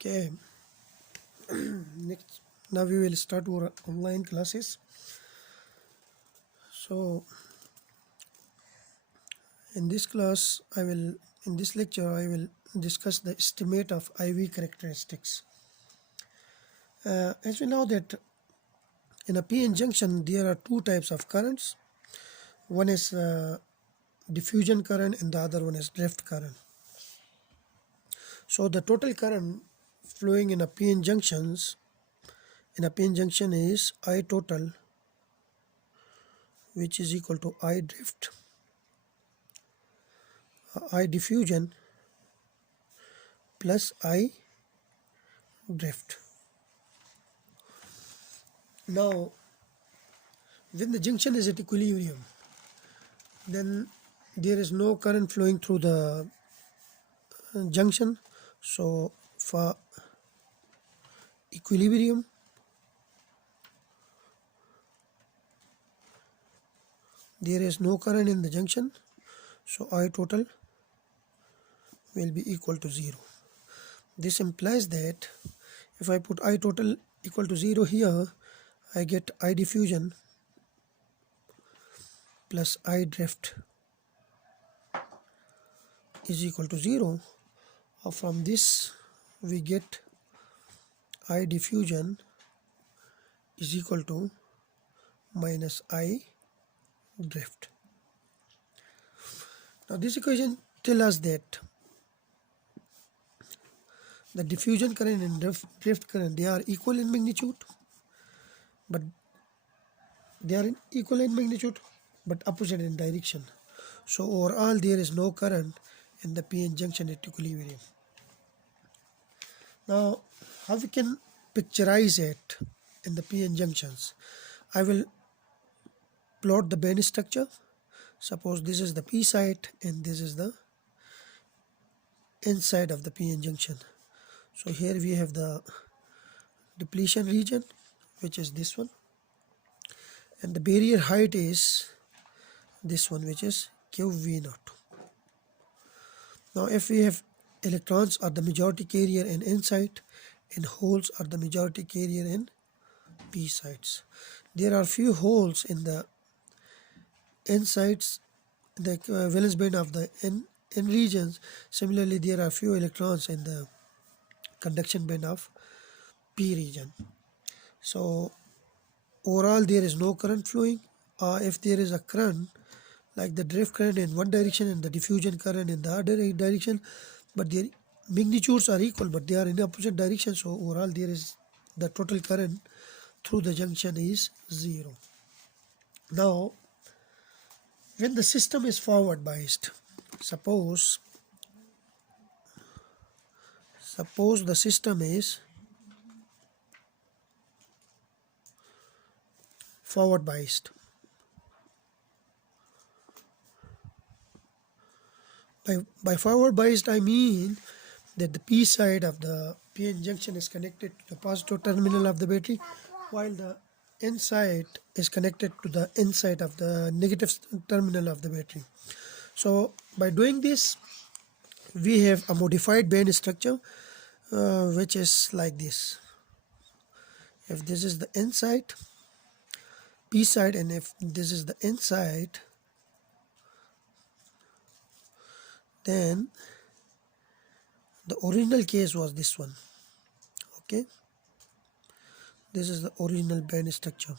Okay, next now we will start our online classes. So in this class in this lecture I will discuss the estimate of IV characteristics. As we know that in a PN junction there are two types of currents. One is diffusion current and the other one is drift current. So the total current flowing in a PN junction is I total, which is equal to I drift, I diffusion plus I drift. Now when the junction is at equilibrium, then there is no current flowing through the junction. So for equilibrium, there is no current in the junction, so I total will be equal to 0. This implies that if I put I total equal to 0 here, I get I diffusion plus I drift is equal to 0. From this we get I diffusion is equal to minus I drift. Now this equation tells us that the diffusion current and drift current, they are equal in magnitude, but opposite in direction. So overall there is no current in the PN junction at equilibrium. Now how we can picturize it in the PN junctions? I will plot the band structure. Suppose this is the P side and this is the N side of the PN junction. So here we have the depletion region, which is this one, and the barrier height is this one, which is QV0. Now if we have electrons are the majority carrier in N side and holes are the majority carrier in P sides. There are few holes in the N sides, the valence band of the N regions. Similarly, there are few electrons in the conduction band of P region. So overall there is no current flowing. If there is a current, like the drift current in one direction and the diffusion current in the other direction, but their magnitudes are equal, but they are in opposite direction. So overall there is the total current through the junction is 0. Now when the system is forward biased, suppose the system is forward biased. By forward biased I mean that the P side of the PN junction is connected to the positive terminal of the battery, while the N side is connected to the N side of the negative terminal of the battery. So by doing this, we have a modified band structure which is like this. If this is the N side, P side, and if this is the N side, then the original case was this one. Okay, this is the original band structure.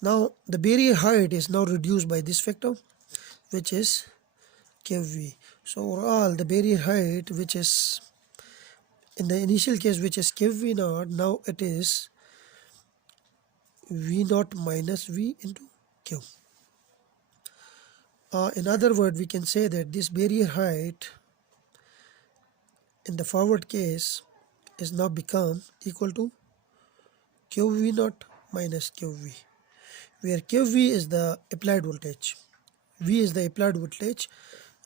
Now the barrier height is now reduced by this factor, which is QV. So overall the barrier height, which is in the initial case, which is QV0, now it is V0 minus V into Q. In other words, we can say that this barrier height in the forward case is now become equal to QV0 minus QV, where QV is the applied voltage, V is the applied voltage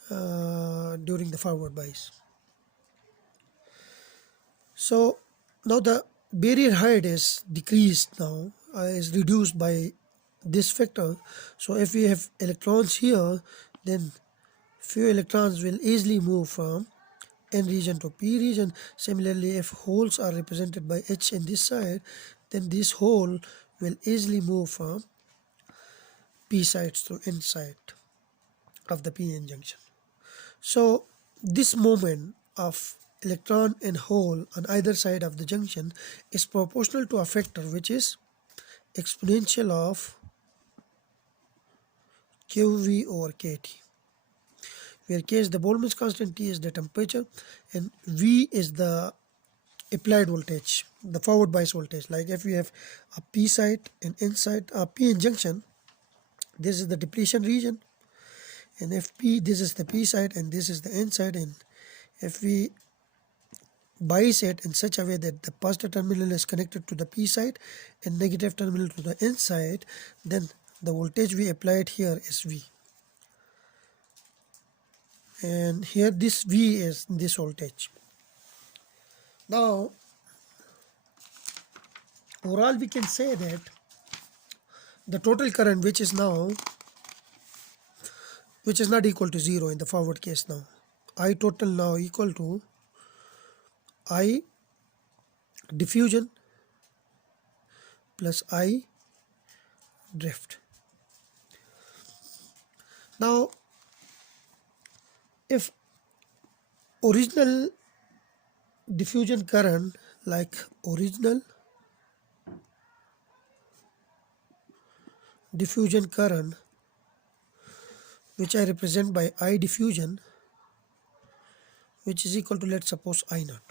during the forward bias. So now the barrier height is decreased, now is reduced by this factor. So if we have electrons here, then few electrons will easily move from N region to P region. Similarly, if holes are represented by H in this side, then this hole will easily move from P sides to N side of the p-n junction. So this moment of electron and hole on either side of the junction is proportional to a factor which is exponential of QV over KT, where K is the Boltzmann constant, T is the temperature, and V is the applied voltage, the forward bias voltage. Like if we have a P side and N side, a p-n junction, this is the depletion region, and if P, this is the P side and this is the N side, and if we bias it in such a way that the positive terminal is connected to the P side and negative terminal to the N side, then the voltage we applied here is V. And here this V is this voltage. Now, overall we can say that the total current which is not equal to 0 in the forward case now. I total now equal to I diffusion plus I drift. Now, if original diffusion current, like original diffusion current, which I represent by I diffusion, which is equal to, let's suppose, I naught.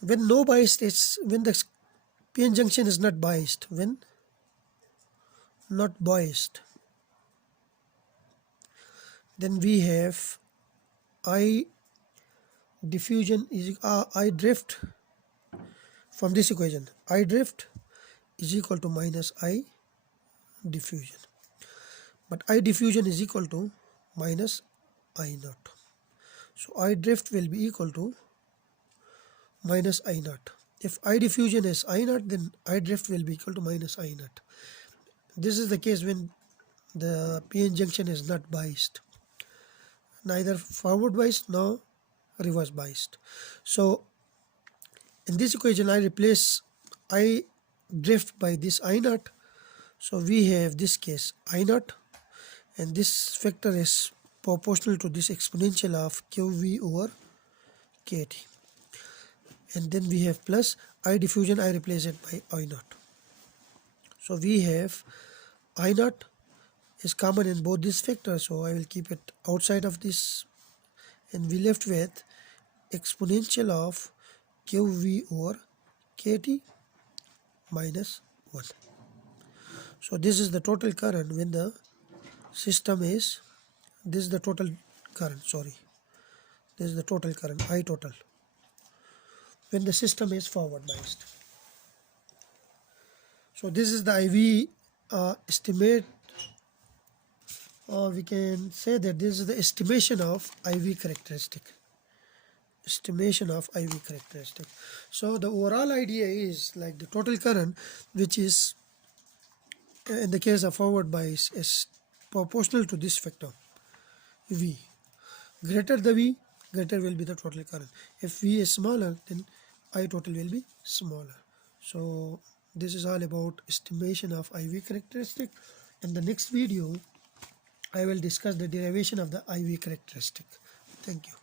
When no bias is, when the p-n junction is not biased, when not biased, then we have I diffusion is I drift from this equation. I drift is equal to minus I diffusion, but I diffusion is equal to minus I naught. So I drift will be equal to minus I naught. If I diffusion is I naught, then I drift will be equal to minus I naught. This is the case when the p-n junction is not biased, neither forward biased nor reverse biased. So in this equation I replace I drift by this I naught. So we have this case I naught, and this factor is proportional to this exponential of QV over KT. And then we have plus I diffusion, I replace it by I naught. So we have I naught is common in both these factors, so I will keep it outside of this, and we left with exponential of QV over KT minus 1. So this is the total current when the system is, this is the total current, sorry, this is the total current, I total, when the system is forward biased. So this is the IV estimate, or we can say that this is the estimation of IV characteristic. Estimation of IV characteristic. So the overall idea is like the total current, which is in the case of forward bias is proportional to this factor V. Greater the V, greater will be the total current. If V is smaller, then I total will be smaller. So this is all about estimation of IV characteristic. In the next video I will discuss the derivation of the IV characteristic. Thank you.